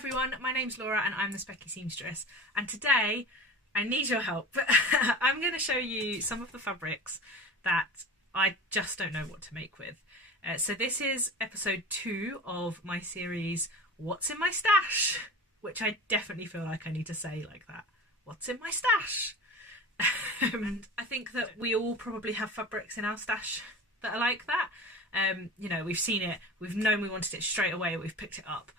everyone, my name's Laura and I'm the Specky Seamstress, and today I need your help. I'm going to show you some of the fabrics that I just don't know what to make with. So this is episode 2 of my series What's in My Stash, which I definitely feel like I need to say like that. What's in my stash? I think that we all probably have fabrics in our stash that are like that. You know, we've seen it, we've known we wanted it straight away, we've picked it up,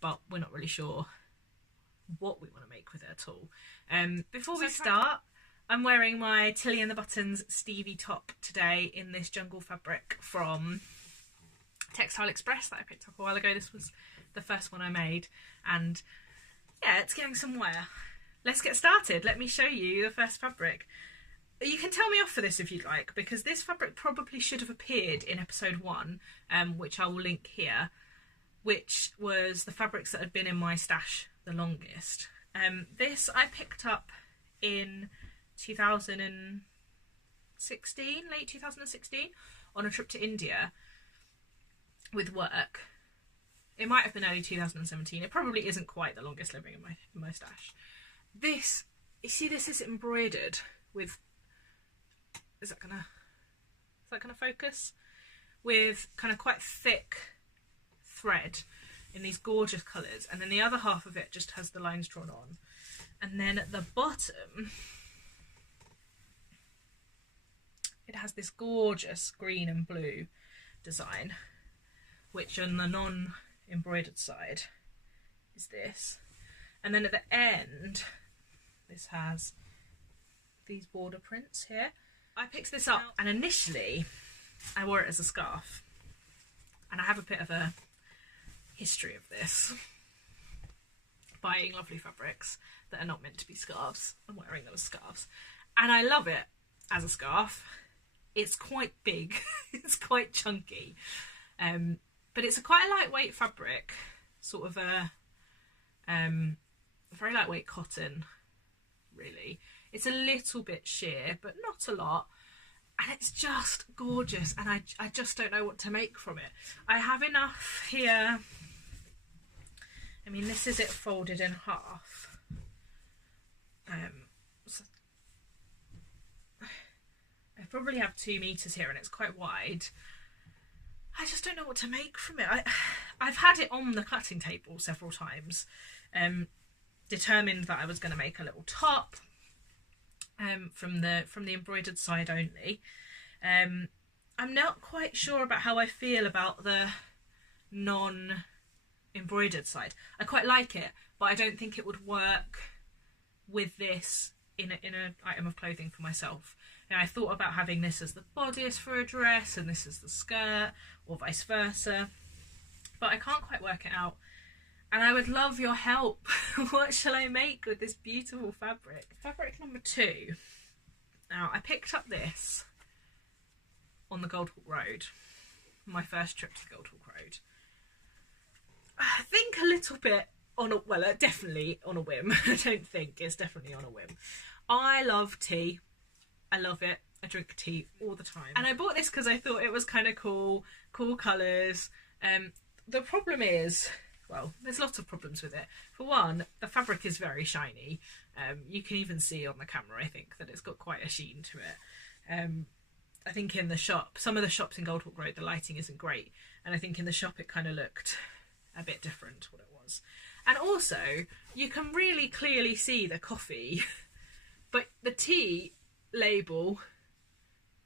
but we're not really sure what we want to make with it at all. Before we start, I'm wearing my Tilly and the Buttons Stevie top today in this jungle fabric from Textile Express that I picked up a while ago. This was the first one I made, and yeah, it's getting somewhere. Let's get started. Let me show you the first fabric. You can tell me off for this if you'd like, because this fabric probably should have appeared in episode 1, which I will link here, which was the fabrics that had been in my stash the longest. This I picked up in 2016, late 2016, on a trip to India with work. It might have been early 2017. It probably isn't quite the longest living in my stash. This, you see, this is embroidered with, is that gonna focus? With kind of quite thick thread in these gorgeous colours, and then the other half of it just has the lines drawn on. And then at the bottom, it has this gorgeous green and blue design, which on the non-embroidered side is this. And then at the end, this has these border prints here. I picked this up and initially I wore it as a scarf, and I have a bit of a history of this, buying lovely fabrics that are not meant to be scarves and wearing them as scarves, and I love it as a scarf. It's quite big, it's quite chunky, but it's a quite a lightweight fabric, sort of a very lightweight cotton, really. It's a little bit sheer, but not a lot. And it's just gorgeous, and I just don't know what to make from it. I have enough here. I mean, this is it folded in half. So I probably have 2 meters here, and it's quite wide. I just don't know what to make from it. I've had it on the cutting table several times, determined that I was going to make a little top from the embroidered side only. I'm not quite sure about how I feel about the non-embroidered side. I quite like it, but I don't think it would work with this in an item of clothing for myself. Now, I thought about having this as the bodice for a dress and this as the skirt, or vice versa, but I can't quite work it out. And I would love your help. What shall I make with this beautiful fabric? Fabric number 2. Now, I picked up this on the Goldhawk Road, my first trip to the Goldhawk Road. I think a little bit on a, well, definitely on a whim. I don't think, it's definitely on a whim. I love tea. I love it. I drink tea all the time. And I bought this because I thought it was kind of cool colours. The problem is, well, there's lots of problems with it. For one, the fabric is very shiny. You can even see on the camera, I think, that it's got quite a sheen to it. I think in the shop, some of the shops in Goldhawk Road, the lighting isn't great. And I think in the shop it kind of looked a bit different to what it was. And also, you can really clearly see the coffee, but the tea label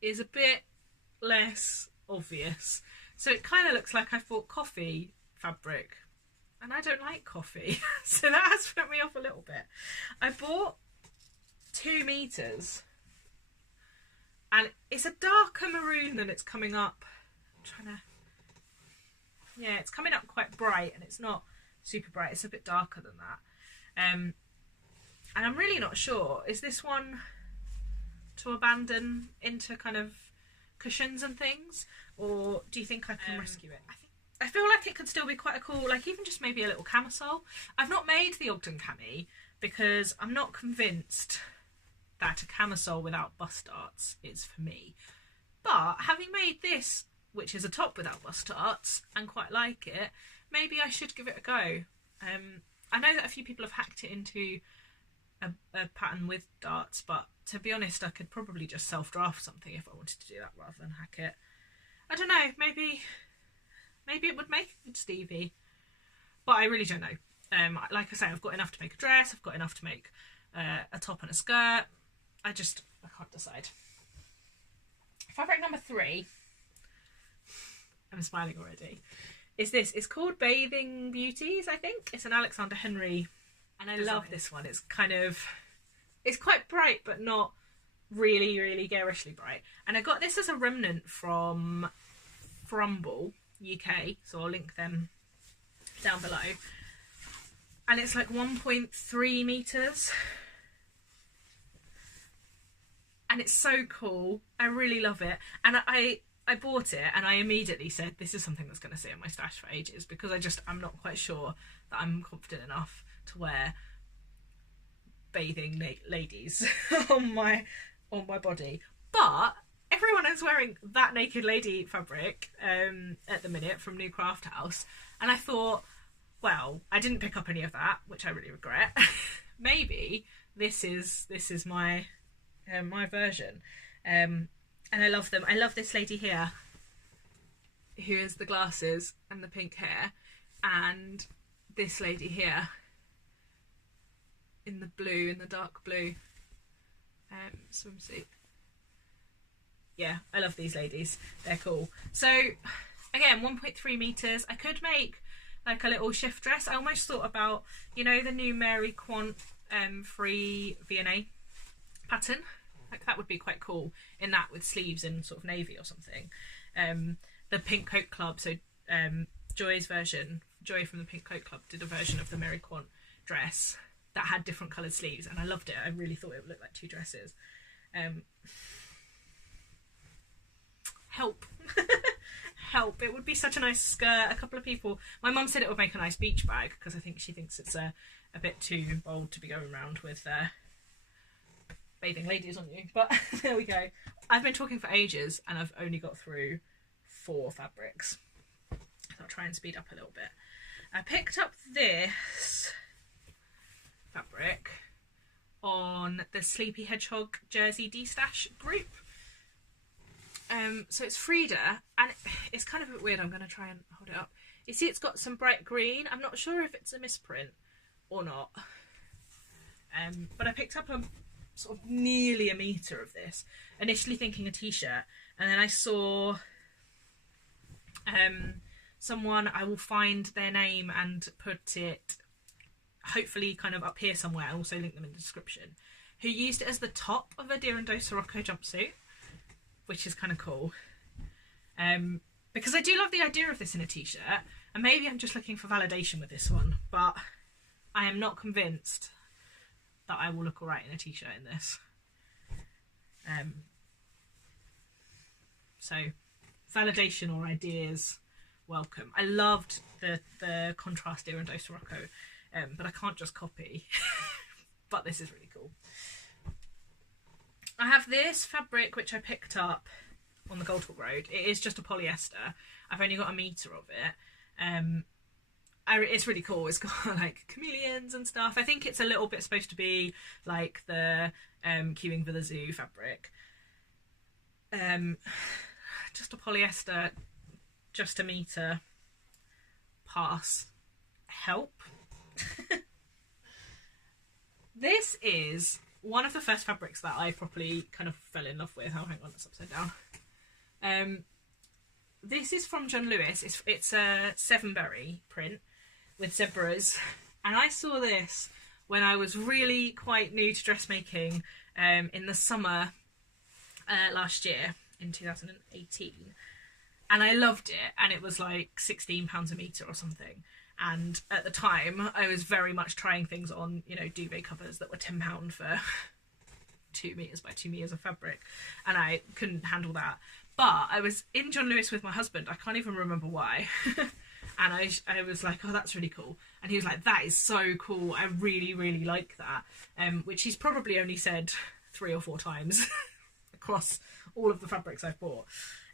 is a bit less obvious. So it kind of looks like I bought coffee fabric, and I don't like coffee, so that has put me off a little bit. I bought 2 meters, and it's a darker maroon than it's coming up. I'm trying to, yeah, it's coming up quite bright, and it's not super bright. It's a bit darker than that, and I'm really not sure. Is this one to abandon into kind of cushions and things, or do you think I can rescue it? I feel like it could still be quite a cool, like even just maybe a little camisole. I've not made the Ogden cami because I'm not convinced that a camisole without bust darts is for me. But having made this which is a top without bust darts, and quite like it, maybe I should give it a go. I know that a few people have hacked it into a pattern with darts, but to be honest, I could probably just self-draft something if I wanted to do that rather than hack it. I don't know, maybe it would make a good Stevie, but I really don't know. Like I say, I've got enough to make a dress, I've got enough to make a top and a skirt. I can't decide. Fabric number 3, I'm smiling already, is this. It's called Bathing Beauties, I think. It's an Alexander Henry, and I love this one. It's quite bright, but not really, really garishly bright. And I got this as a remnant from Frumble UK, so I'll link them down below. And it's like 1.3 meters. And it's so cool. I really love it. And I bought it and I immediately said, this is something that's going to sit in my stash for ages, because I'm not quite sure that I'm confident enough to wear bathing ladies on my body. But everyone is wearing that naked lady fabric at the minute from New Craft House. And I thought, well, I didn't pick up any of that, which I really regret. Maybe this is my my version. And I love them. I love this lady here who has the glasses and the pink hair, and this lady here in the dark blue swimsuit. Yeah, I love these ladies. They're cool. So again, 1.3 meters. I could make like a little shift dress. I almost thought about, you know, the new Mary Quant free V&A pattern. Like that would be quite cool in that, with sleeves in sort of navy or something. The Pink Coat Club, so Joy from the Pink Coat Club did a version of the Mary Quant dress that had different coloured sleeves, and I loved it. I really thought it would look like 2 dresses. Help. Help. It would be such a nice skirt. A couple of people, my mum said it would make a nice beach bag, because I think she thinks it's a bit too bold to be going around with bathing ladies on you, but there we go. I've been talking for ages and I've only got through 4 fabrics, so I'll try and speed up a little bit. I picked up this fabric on the Sleepy Hedgehog Jersey D-Stash group. So it's Frida, and it's kind of a bit weird. I'm going to try and hold it up. You see it's got some bright green. I'm not sure if it's a misprint or not, but I picked up a sort of nearly a metre of this, initially thinking a t-shirt, and then I saw someone, I will find their name and put it hopefully kind of up here somewhere, I'll also link them in the description, who used it as the top of a Deer & Sirocco jumpsuit, which is kind of cool, because I do love the idea of this in a t-shirt, and maybe I'm just looking for validation with this one, but I am not convinced that I will look alright in a t-shirt in this. So validation or ideas, welcome. I loved the contrast Deer & Sirocco, but I can't just copy. But this is really cool. I have this fabric which I picked up on the Goldhawk Road. It is just a polyester. I've only got a metre of it. It's really cool. It's got like chameleons and stuff. I think it's a little bit supposed to be like the Queuing for the Zoo fabric. Just a polyester, just a metre. Pass. Help. This is one of the first fabrics that I properly kind of fell in love with. Oh, hang on, it's upside down. This is from John Lewis. It's a 7-berry print with zebras, and I saw this when I was really quite new to dressmaking in the summer last year in 2018, and I loved it, and it was like £16 a metre or something, and at the time I was very much trying things on, you know, duvet covers that were £10 for 2 metres by 2 metres of fabric, and I couldn't handle that. But I was in John Lewis with my husband, I can't even remember why. And I was like, oh, that's really cool. And he was like, that is so cool. I really, really like that. Which he's probably only said 3 or 4 times across all of the fabrics I've bought.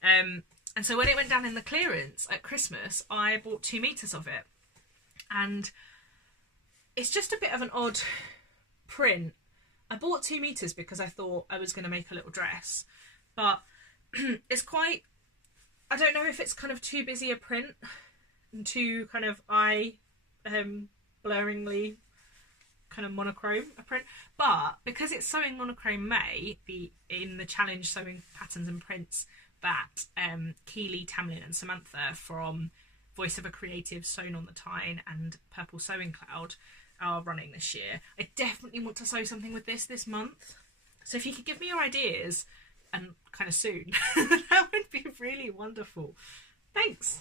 And so when it went down in the clearance at Christmas, I bought 2 metres of it. And it's just a bit of an odd print. I bought 2 meters because I thought I was going to make a little dress, but it's quite, I don't know if it's kind of too busy a print and too kind of blurringly kind of monochrome a print, but because it's Sewing Monochrome May, in the challenge Sewing Patterns and Prints that Keely, Tamlin and Samantha from Voice of a Creative, Sewn on the Tyne and Purple Sewing Cloud are running this year, I definitely want to sew something with this month. So if you could give me your ideas, and kind of soon, that would be really wonderful. Thanks.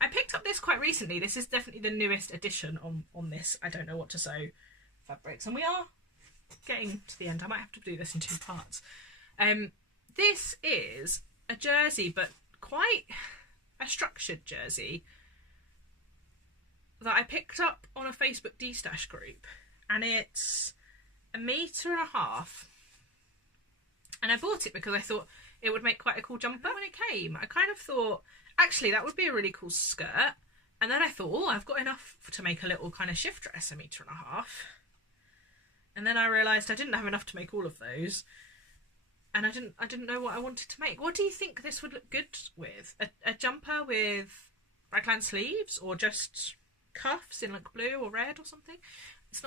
I picked up this quite recently. This is definitely the newest edition on this I don't know what to sew fabrics, and we are getting to the end. I might have to do this in 2 parts. This is a jersey, but quite a structured jersey that I picked up on a Facebook D-Stash group, and it's 1.5 meters, and I bought it because I thought it would make quite a cool jumper. When it came, I kind of thought, actually, that would be a really cool skirt. And then I thought, oh, I've got enough to make a little kind of shift dress 1.5 meters. And then I realised I didn't have enough to make all of those. And I didn't know what I wanted to make. What do you think this would look good with? A jumper with raglan sleeves, or just cuffs in like blue or red or something? It's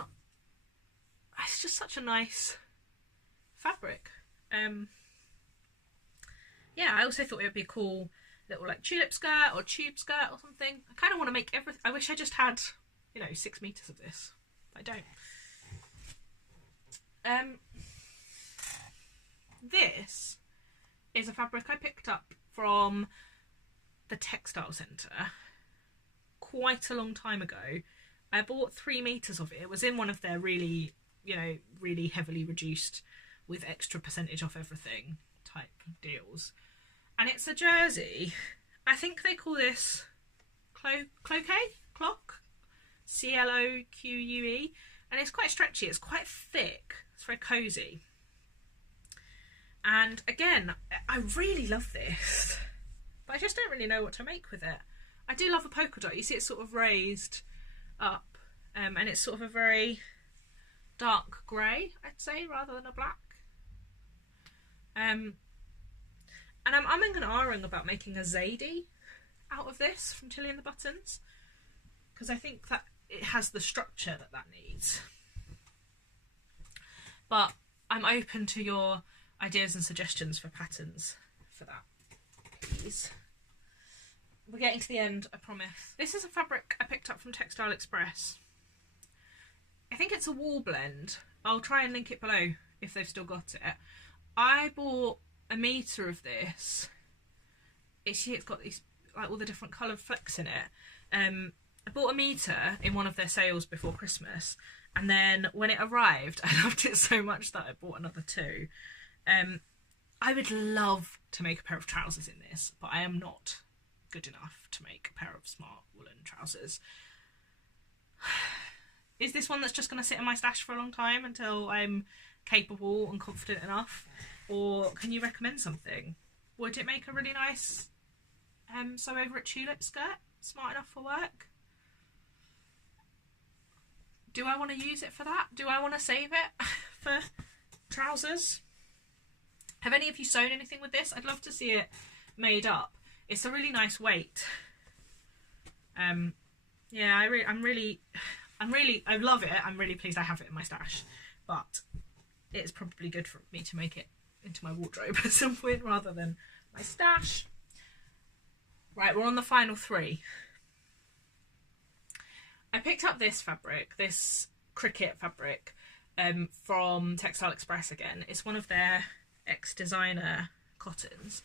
just such a nice fabric. Yeah, I also thought it would be a cool little like tulip skirt or tube skirt or something. I kind of want to make everything. I wish I just had, 6 meters of this. I don't. This is a fabric I picked up from the textile centre quite a long time ago. I bought 3 meters of it. It was in one of their really, really heavily reduced with extra percentage off everything type deals. And it's a jersey. I think they call this cloque, C-L-O-Q-U-E, and it's quite stretchy. It's quite thick. It's very cosy. And again, I really love this, but I just don't really know what to make with it. I do love a polka dot. You see it's sort of raised up, and it's sort of a very dark grey, I'd say, rather than a black. And I'm umming and ahhing about making a Zadie out of this from Tilly and the Buttons, because I think that it has the structure that needs. But I'm open to your ideas and suggestions for patterns for that, please. We're getting to the end, I promise. This is a fabric I picked up from Textile Express. I think it's a wool blend. I'll try and link it below if they've still got it. I bought 1 meter of this. It's got these, like, all the different coloured flecks in it. I bought 1 meter in one of their sales before Christmas, and then when it arrived, I loved it so much that I bought another 2. I would love to make a pair of trousers in this, but I am not good enough to make a pair of smart woolen trousers. Is this one that's just going to sit in my stash for a long time until I'm capable and confident enough? Or can you recommend something? Would it make a really nice sew over a tulip skirt? Smart enough for work? Do I want to use it for that? Do I want to save it for trousers? Have any of you sewn anything with this? I'd love to see it made up. It's a really nice weight. Yeah, I love it. I'm really pleased I have it in my stash, but it's probably good for me to make it into my wardrobe at some point rather than my stash. Right, we're on the final 3. I picked up this fabric, this cricket fabric, from Textile Express again. It's one of their ex-designer cottons.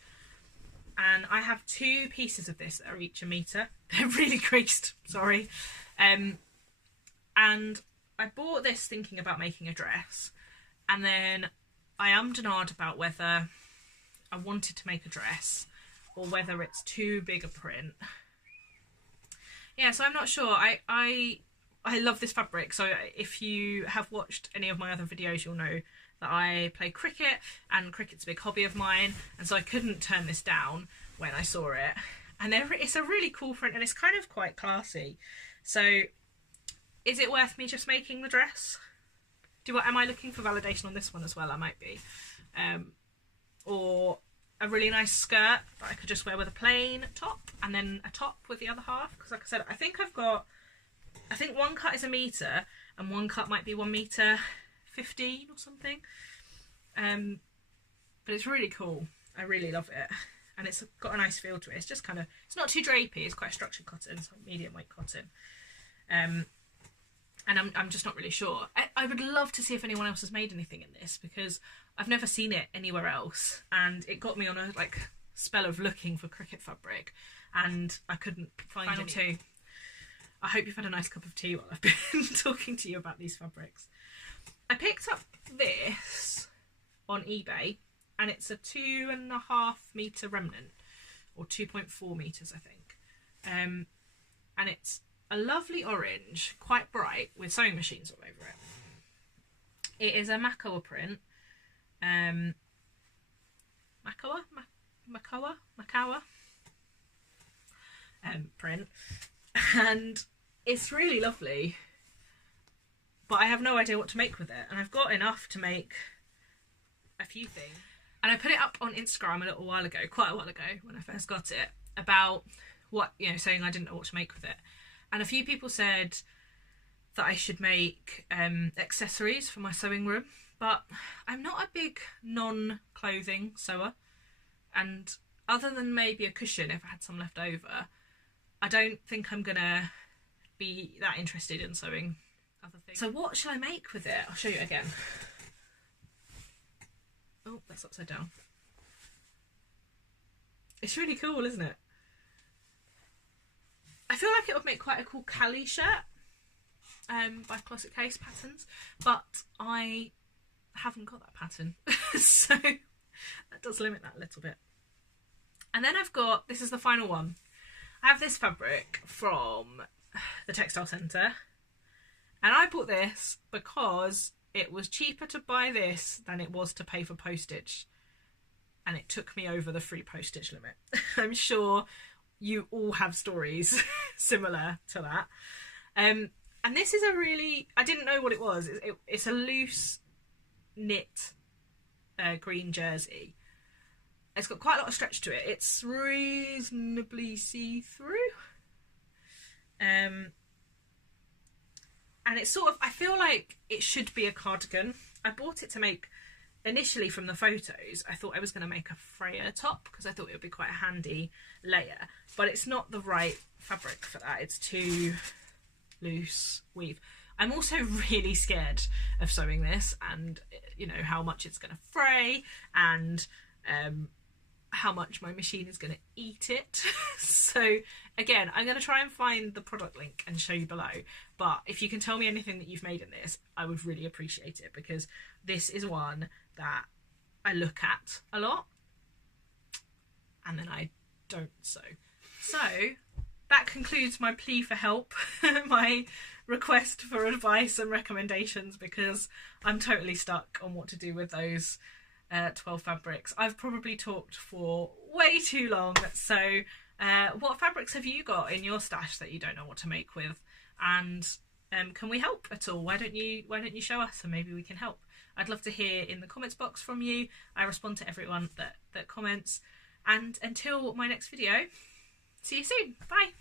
And I have 2 pieces of this that are each 1 meter. They're really creased, sorry. And I bought this thinking about making a dress. And then I ummed and ahed about whether I wanted to make a dress or whether it's too big a print. Yeah, so I'm not sure. I love this fabric. So if you have watched any of my other videos, you'll know that I play cricket, and cricket's a big hobby of mine, and so I couldn't turn this down when I saw it. And it's a really cool print, and it's kind of quite classy. So is it worth me just making the dress? Am I looking for validation on this one as well? I might be. Or a really nice skirt that I could just wear with a plain top, and then a top with the other half. Because like I said, I think one cut is 1 metre and one cut might be 1 metre 15 or something. But it's really cool. I really love it. And it's got a nice feel to it. It's just kind of, it's not too drapey, it's quite structured cotton, so medium weight cotton. And I'm just not really sure. I would love to see if anyone else has made anything in this, because I've never seen it anywhere else, and it got me on a spell of looking for cricket fabric, and I couldn't find any. Two. I hope you've had a nice cup of tea while I've been talking to you about these fabrics. I picked up this on eBay, and it's a 2.5 metre remnant, or 2.4 metres I think, and it's a lovely orange, quite bright, with sewing machines all over it. It is a Makoa print, Makoa print, and it's really lovely, but I have no idea what to make with it, and I've got enough to make a few things. And I put it up on Instagram a little while ago, quite a while ago when I first got it, about what, saying I didn't know what to make with it. And a few people said that I should make accessories for my sewing room, but I'm not a big non-clothing sewer, and other than maybe a cushion if I had some left over, I don't think I'm gonna be that interested in sewing other things. So what shall I make with it? I'll show you again. Oh, that's upside down. It's really cool, isn't it? I feel like it would make quite a cool Cali shirt by Closet Case Patterns, but I haven't got that pattern, so that does limit that a little bit. And then I've got, this is the final one. I have this fabric from the Textile Centre, and I bought this because it was cheaper to buy this than it was to pay for postage, and it took me over the free postage limit. I'm sure you all have stories similar to that. And this is a really, I didn't know what it was. It's a loose knit green jersey. It's got quite a lot of stretch to it. It's reasonably see-through. And it's sort of, I feel like it should be a cardigan. I bought it to make, initially from the photos, I thought I was going to make a Freya top because I thought it would be quite a handy layer, but it's not the right fabric for that. It's too loose weave. I'm also really scared of sewing this, and how much it's going to fray, and how much my machine is going to eat it. So again, I'm going to try and find the product link and show you below, but if you can tell me anything that you've made in this, I would really appreciate it, because this is one that I look at a lot and then I don't sew. So that concludes my plea for help, my request for advice and recommendations, because I'm totally stuck on what to do with those 12 fabrics. I've probably talked for way too long, so what fabrics have you got in your stash that you don't know what to make with, and can we help at all? Why don't you show us, and maybe we can help. I'd love to hear in the comments box from you. I respond to everyone that comments, and until my next video, see you soon. Bye.